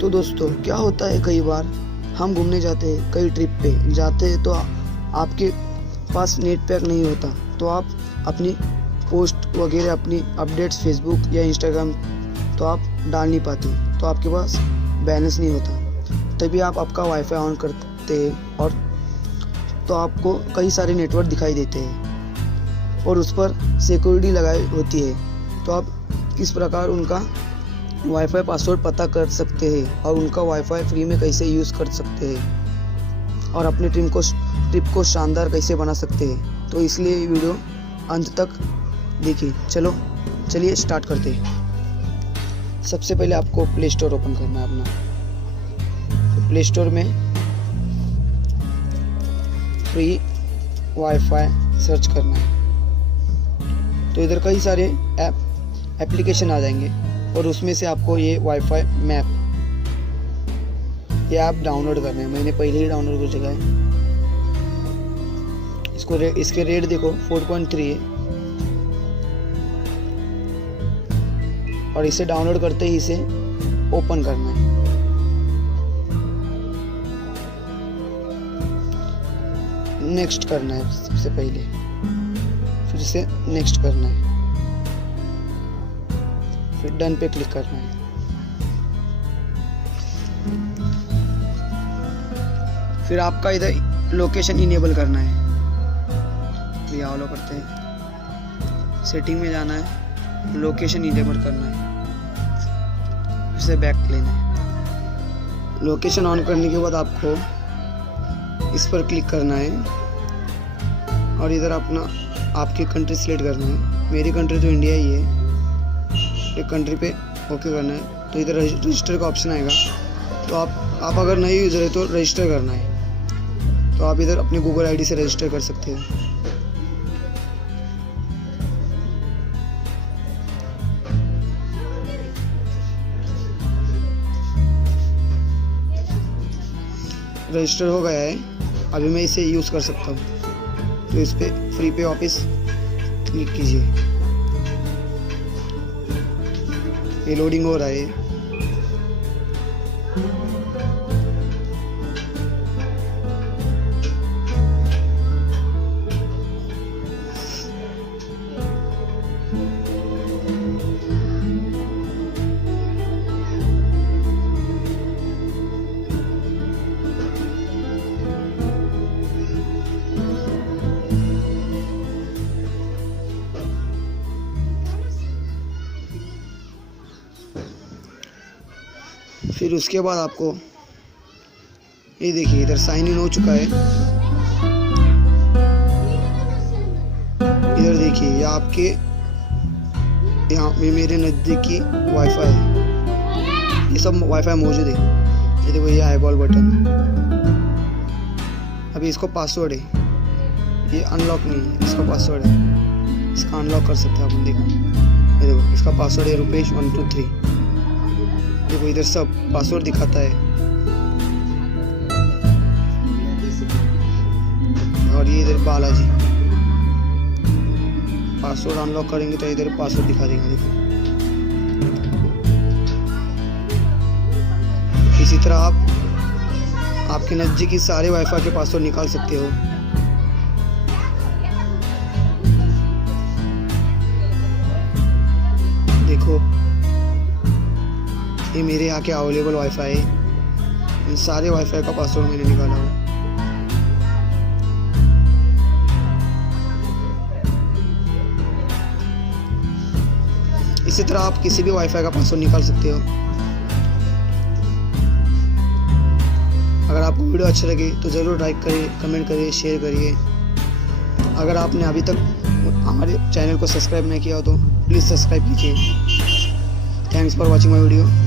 तो दोस्तों क्या होता है, कई बार हम घूमने जाते हैं, कई ट्रिप पे जाते हैं तो आपके पास नेट पैक नहीं होता, तो आप अपनी पोस्ट वगैरह, अपनी अपडेट्स फेसबुक या इंस्टाग्राम तो आप डाल नहीं पाते, तो आपके पास बैलेंस नहीं होता। तभी आप आपका वाईफाई ऑन करते हैं और तो आपको कई सारे नेटवर्क दिखाई देते हैं और उस पर सिक्योरिटी लगाई होती है। तो आप किस प्रकार उनका वाईफाई पासवर्ड पता कर सकते हैं और उनका वाईफाई फ्री में कैसे यूज़ कर सकते हैं और अपने ट्रिप को शानदार कैसे बना सकते हैं, तो इसलिए ये वीडियो अंत तक देखिए। चलिए स्टार्ट करते हैं। सबसे पहले आपको प्ले स्टोर ओपन करना है अपना। तो प्ले स्टोर में फ्री वाईफाई सर्च करना है, तो इधर कई सारे एप्लीकेशन आ जाएंगे और उसमें से आपको ये वाईफाई मैप ये ऐप डाउनलोड करना है। मैंने पहले ही डाउनलोड कर चुका है। इसके रेट देखो 4.3 है और इसे डाउनलोड करते ही इसे ओपन करना है। नेक्स्ट करना है सबसे पहले, फिर इसे नेक्स्ट करना है, फिर डन पे क्लिक करना है। फिर आपका इधर लोकेशन इनेबल करना है। तो यहाँ लो करते हैं, सेटिंग में जाना है, लोकेशन इनेबल करना है, फिर से बैक लेना है। लोकेशन ऑन करने के बाद आपको इस पर क्लिक करना है और इधर आपकी कंट्री सिलेक्ट करना है। मेरी कंट्री तो इंडिया ही है, एक कंट्री पे ओके करना है। तो इधर रजिस्टर का ऑप्शन आएगा, तो आप अगर नए यूज़र है तो रजिस्टर करना है। तो आप इधर अपने गूगल आईडी से रजिस्टर कर सकते हैं। रजिस्टर हो गया है, अभी मैं इसे यूज़ कर सकता हूँ। तो इस पर फ्री पे वापस क्लिक कीजिए। ये लोडिंग हो रहा है। फिर उसके बाद आपको ये देखिए इधर साइन इन हो चुका है। इधर देखिए ये आपके यहाँ में मेरे नज़दीकी वाईफाई है, ये सब वाईफाई मौजूद है। ये देखो ये आईबॉल बटन, अभी इसको पासवर्ड है, ये अनलॉक नहीं है, इसका पासवर्ड है, इसका अनलॉक कर सकते हैं अपन। देखो ये देखो इसका पासवर्ड है रुपेश 123। देखो इधर सब पासवर्ड दिखाता है और ये इधर बालाजी। पासवर्ड अनलॉक करेंगे तो इधर पासवर्ड दिखा देगा। देखो इसी तरह आप आपके नज़दीकी सारे वाईफाई के पासवर्ड निकाल सकते हो। देखो ये मेरे यहाँ के अवेलेबल वाईफाई है, इन सारे वाईफाई का पासवर्ड मैंने निकाला है। इसी तरह आप किसी भी वाईफाई का पासवर्ड निकाल सकते हो। अगर आपको वीडियो अच्छा लगे तो ज़रूर लाइक करिए, कमेंट करिए, शेयर करिए। अगर आपने अभी तक हमारे चैनल को सब्सक्राइब नहीं किया हो तो प्लीज़ सब्सक्राइब कीजिए। Thanks for watching my video.